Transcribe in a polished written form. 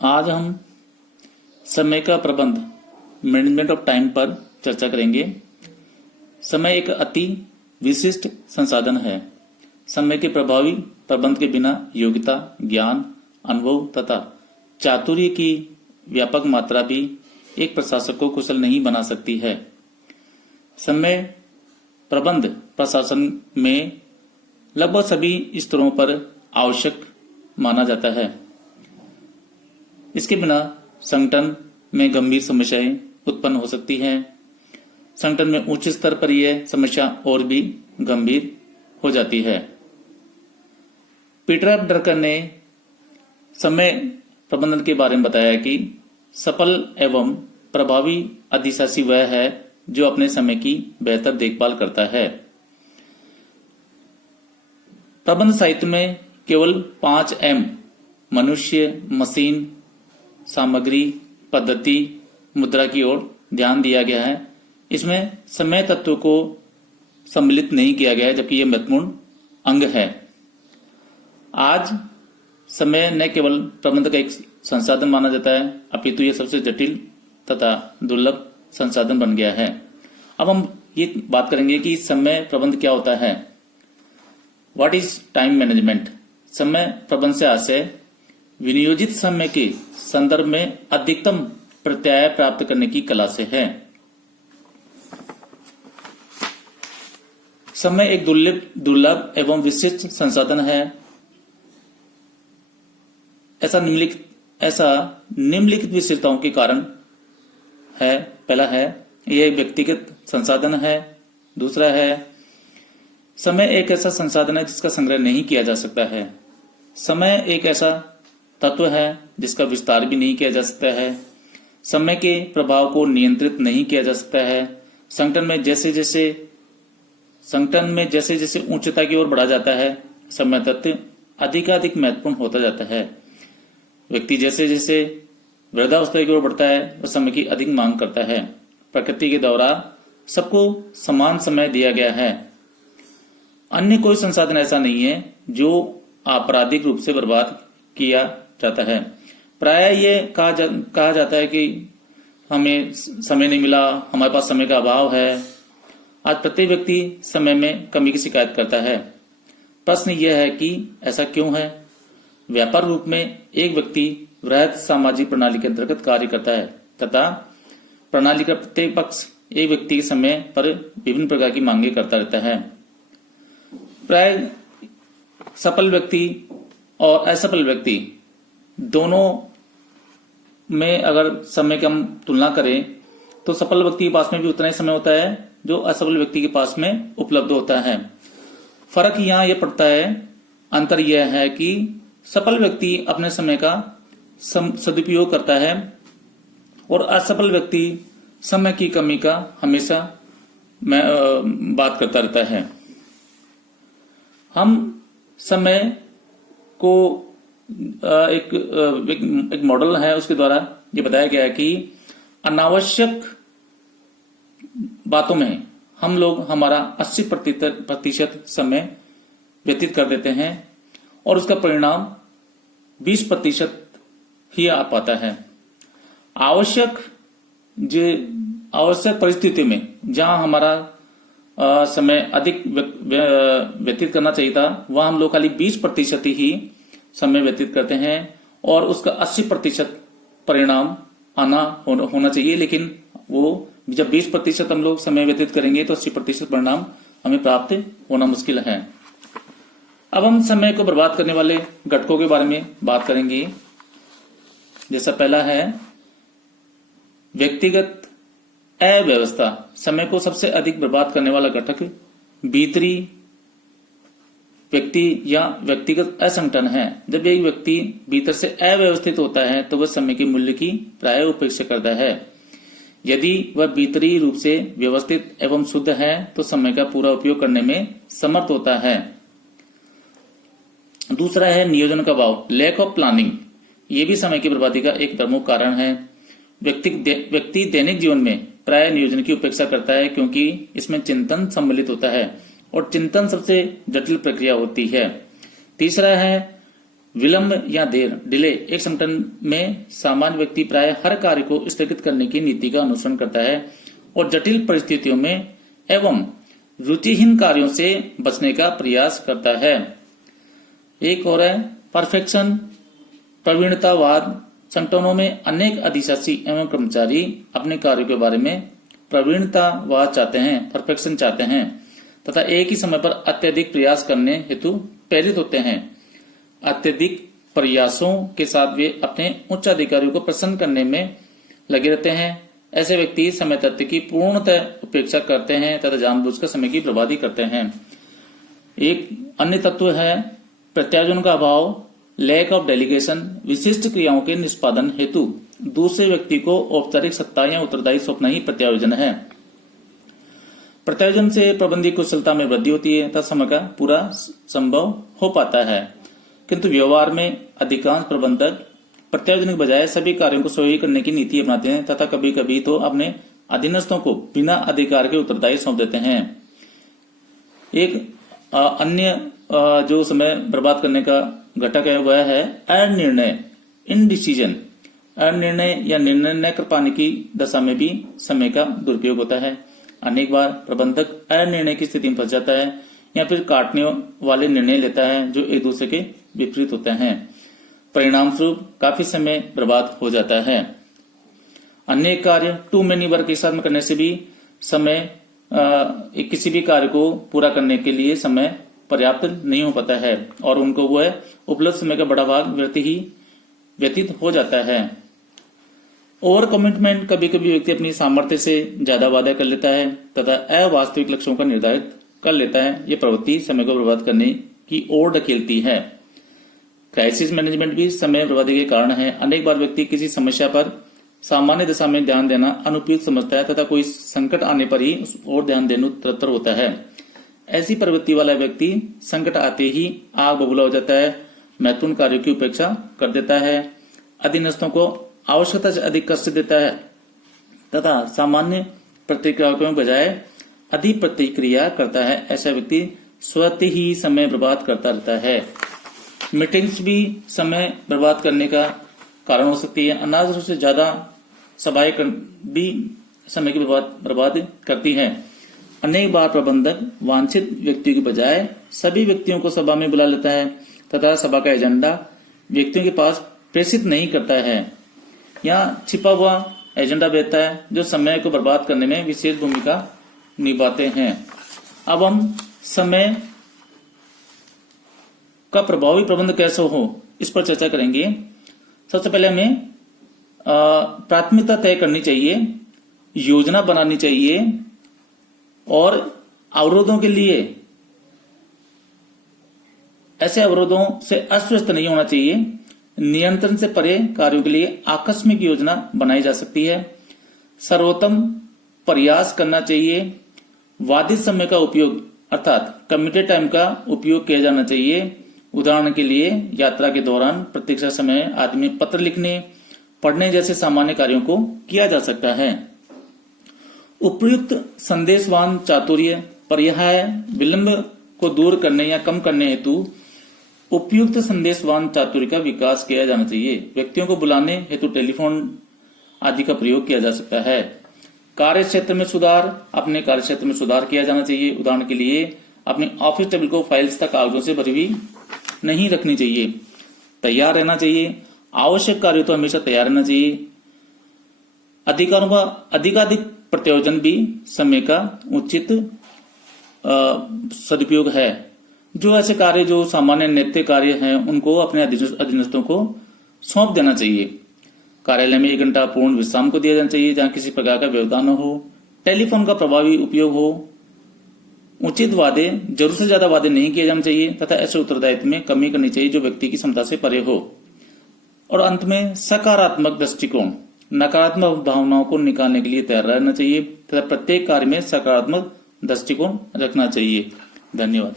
आज हम समय का प्रबंध मैनेजमेंट ऑफ टाइम पर चर्चा करेंगे। समय एक अति विशिष्ट संसाधन है। समय के प्रभावी प्रबंध के बिना योग्यता, ज्ञान, अनुभव तथा चातुर्य की व्यापक मात्रा भी एक प्रशासक को कुशल नहीं बना सकती है। समय प्रबंध प्रशासन में लगभग सभी स्तरों पर आवश्यक माना जाता है। इसके बिना संगठन में गंभीर समस्याएं उत्पन्न हो सकती हैं। संगठन में उच्च स्तर पर यह समस्या और भी गंभीर हो जाती है। पीटर एफ ड्रकर ने समय प्रबंधन के बारे में बताया कि सफल एवं प्रभावी अधिशासी वह है जो अपने समय की बेहतर देखभाल करता है। प्रबंध साहित्य में केवल 5 M मनुष्य, मशीन, सामग्री, पद्धति, मुद्रा की ओर ध्यान दिया गया है। इसमें समय तत्व को सम्मिलित नहीं किया गया है, जबकि यह महत्वपूर्ण अंग है। आज समय न केवल प्रबंध का एक संसाधन माना जाता है, अपितु यह सबसे जटिल तथा दुर्लभ संसाधन बन गया है। अब हम ये बात करेंगे कि समय प्रबंध क्या होता है। What is time management. समय प्रबंध से आशय विनियोजित समय के संदर्भ में अधिकतम प्रत्याय प्राप्त करने की कला से है। समय एक दुर्लभ एवं विशिष्ट संसाधन है। ऐसा निम्नलिखित विशेषताओं के कारण है। पहला है यह व्यक्तिगत संसाधन है। दूसरा है समय एक ऐसा संसाधन है जिसका संग्रह नहीं किया जा सकता है। समय एक ऐसा तत्व है जिसका विस्तार भी नहीं किया जा सकता है। समय के प्रभाव को नियंत्रित नहीं किया जा सकता है। संगठन में जैसे जैसे उच्चता की ओर बढ़ा जाता है, समय तत्व अधिकाधिक महत्वपूर्ण होता जाता है। व्यक्ति जैसे जैसे वृद्धावस्था की ओर बढ़ता है, वह समय की अधिक मांग करता है। प्रकृति के द्वारा सबको समान समय दिया गया है। अन्य कोई संसाधन ऐसा नहीं है जो आपराधिक रूप से बर्बाद किया जाता है। प्रायः ये कहा जाता है कि हमें समय नहीं मिला, हमारे पास समय का अभाव है। आज प्रत्येक व्यक्ति समय में कमी की शिकायत करता है। प्रश्न यह है कि ऐसा क्यों है। व्यापार रूप में एक व्यक्ति वृहद सामाजिक प्रणाली के अंतर्गत कार्य करता है तथा प्रणाली का प्रत्येक पक्ष एक व्यक्ति के समय पर विभिन्न प्रकार की मांगे करता रहता है। प्राय सफल व्यक्ति और असफल व्यक्ति दोनों में अगर समय की हम तुलना करें तो सफल व्यक्ति के पास में भी उतना ही समय होता है जो असफल व्यक्ति के पास में उपलब्ध होता है। फर्क यहाँ यह पड़ता है, अंतर यह है कि सफल व्यक्ति अपने समय का सदुपयोग करता है और असफल व्यक्ति समय की कमी का हमेशा बात करता रहता है। हम समय को एक मॉडल है, उसके द्वारा ये बताया गया है कि अनावश्यक बातों में हम लोग हमारा 80% समय व्यतीत कर देते हैं और उसका परिणाम 20% ही आ पाता है। आवश्यक परिस्थिति में जहां हमारा समय अधिक व्यतीत करना चाहिए था, वहां हम लोग खाली 20% ही समय व्यतीत करते हैं और उसका 80% परिणाम होना चाहिए। लेकिन वो जब 20% हम लोग समय व्यतीत करेंगे तो 80% परिणाम हमें प्राप्त होना मुश्किल है। अब हम समय को बर्बाद करने वाले घटकों के बारे में बात करेंगे। जैसा पहला है व्यक्तिगत अव्यवस्था। समय को सबसे अधिक बर्बाद करने वाला घटक भीतरी व्यक्ति या व्यक्तिगत असंगठन है। जब एक व्यक्ति भीतर से अव्यवस्थित होता है तो वह समय के मूल्य की प्राय उपेक्षा करता है। यदि वह भीतरी रूप से व्यवस्थित एवं शुद्ध है तो समय का पूरा उपयोग करने में समर्थ होता है। दूसरा है नियोजन का अभाव, लैक ऑफ प्लानिंग। ये भी समय की बर्बादी का एक प्रमुख कारण है। व्यक्ति दैनिक जीवन में प्राय नियोजन की उपेक्षा करता है क्योंकि इसमें चिंतन सम्मिलित होता है और चिंतन सबसे जटिल प्रक्रिया होती है। तीसरा है विलंब या देर डिले एक संगठन में सामान्य व्यक्ति प्राय हर कार्य को स्थगित करने की नीति का अनुसरण करता है और जटिल परिस्थितियों में एवं रुचिहीन कार्यों से बचने का प्रयास करता है। एक और है परफेक्शन, प्रवीणतावाद। संगठनों में अनेक अधिशासी एवं कर्मचारी अपने कार्यों के बारे में प्रवीणतावाद चाहते हैं, परफेक्शन चाहते हैं तथा एक ही समय पर अत्यधिक प्रयास करने हेतु प्रेरित होते हैं। अत्यधिक प्रयासों के साथ वे अपने उच्च अधिकारियों को प्रसन्न करने में लगे रहते हैं। ऐसे व्यक्ति समय तत्व की पूर्णतः उपेक्षा करते हैं तथा जानबूझकर समय की बर्बादी करते हैं। एक अन्य तत्व है प्रत्यायोजन का अभाव, लैक ऑफ डेलीगेशन। विशिष्ट क्रियाओं के निष्पादन हेतु दूसरे व्यक्ति को औपचारिक सत्ता या उत्तरदायी सौंपना ही प्रत्यायोजन है। प्रत्यायोजन से प्रबंधकीय कुशलता में वृद्धि होती है तथा समय का पूरा संभव हो पाता है, किंतु व्यवहार में अधिकांश प्रबंधक प्रत्यायोजन के बजाय सभी कार्यों को स्वयं करने की नीति अपनाते हैं तथा कभी कभी तो अपने अधीनस्थों को बिना अधिकार के उत्तरदायी सौंप देते हैं। एक अन्य जो समय बर्बाद करने का घटक है वह है अनिर्णय, इनडिसीजन। अनिर्णय या निर्णय न कर पाने की दशा में भी समय का दुरुपयोग होता है। अनेक बार प्रबंधक अनिर्णय की स्थिति में फंस जाता है या फिर काटने वाले निर्णय लेता है जो एक दूसरे के विपरीत होते हैं। परिणाम स्वरूप काफी समय बर्बाद हो जाता है। अन्य कार्य टू मेनी वर्क एक साथ में करने से भी समय किसी भी कार्य को पूरा करने के लिए समय पर्याप्त नहीं हो पाता है और उनको वह उपलब्ध समय का बड़ा भाग व्यतीत हो जाता है। ओवर कमिटमेंट, कभी कभी व्यक्ति अपनी सामर्थ्य से ज्यादा वादा कर लेता है तथा अवास्तविक लक्ष्यों का निर्धारित कर लेता है। ये प्रवृत्ति समय को बर्बाद करने की ओर ढकेलती है। क्राइसिस मैनेजमेंट भी समय बर्बादी के कारण है। अनेक बार व्यक्ति किसी समस्या पर सामान्य दशा में ध्यान देना अनुपयुक्त समझता है तथा कोई संकट आने पर ही उस ओर ध्यान देने तत्पर होता है। ऐसी प्रवृत्ति वाला व्यक्ति संकट आते ही आग बबूला हो जाता है, महत्वपूर्ण कार्यों की उपेक्षा कर देता है, अधीनस्थों को आवश्यकता से अधिक कष्ट देता है तथा सामान्य प्रतिक्रियाओं के बजाय अधिक प्रतिक्रिया करता है। ऐसा व्यक्ति स्वतः ही समय बर्बाद करता रहता है। मीटिंग्स भी समय बर्बाद करने का कारण हो सकती है। अनावश्यक से ज्यादा सभाएं भी समय की बर्बाद करती है। अनेक बार प्रबंधक वांछित व्यक्तियों के बजाय सभी व्यक्तियों को सभा में बुला लेता है तथा सभा का एजेंडा व्यक्तियों के पास प्रेषित नहीं करता है या छिपा हुआ एजेंडा भेजता है जो समय को बर्बाद करने में विशेष भूमिका निभाते हैं। अब हम समय का प्रभावी प्रबंधन कैसे हो इस पर चर्चा करेंगे। सबसे पहले हमें प्राथमिकता तय करनी चाहिए, योजना बनानी चाहिए और अवरोधों के लिए ऐसे अवरोधों से अस्वस्थ नहीं होना चाहिए। नियंत्रण से परे कार्यों के लिए आकस्मिक योजना बनाई जा सकती है। सर्वोत्तम प्रयास करना चाहिए। वादित समय का उपयोग अर्थात कमिटेड टाइम का उपयोग किया जाना चाहिए। उदाहरण के लिए यात्रा के दौरान प्रतीक्षा समय आदि में पत्र लिखने, पढ़ने जैसे सामान्य कार्यों को किया जा सकता है। उपयुक्त संदेशवान चातुर्य पर यह विलंब को दूर करने या कम करने हेतु उपयुक्त संदेशवान चातुर्य का विकास किया जाना चाहिए। व्यक्तियों को बुलाने हेतु टेलीफोन आदि का प्रयोग किया जा सकता है। कार्य क्षेत्र में सुधार, अपने कार्य क्षेत्र में सुधार किया जाना चाहिए। उदाहरण के लिए अपने ऑफिस टेबल को फाइल्स तक कागजों से भरी हुई नहीं रखनी चाहिए, तैयार रहना चाहिए। आवश्यक कार्य तो हमेशा तैयार रहना चाहिए। अधिकारों का अधिकाधिक प्रत्यायोजन भी समय का उचित सदुपयोग है। जो ऐसे कार्य जो सामान्य नित्य कार्य हैं उनको अपने अधीनस्थों को सौंप देना चाहिए। कार्यालय में 1 घंटा पूर्ण विश्राम को दिया जाना चाहिए जहां किसी प्रकार का व्यवधान न हो। टेलीफोन का प्रभावी उपयोग हो। उचित वादे, जरूर से ज्यादा वादे नहीं किए जाने चाहिए तथा ऐसे उत्तरदायित्व में कमी करनी चाहिए जो व्यक्ति की क्षमता से परे हो। और अंत में सकारात्मक दृष्टिकोण, नकारात्मक भावनाओं को निकालने के लिए तैयार रहना चाहिए तथा प्रत्येक कार्य में सकारात्मक दृष्टिकोण रखना चाहिए। धन्यवाद।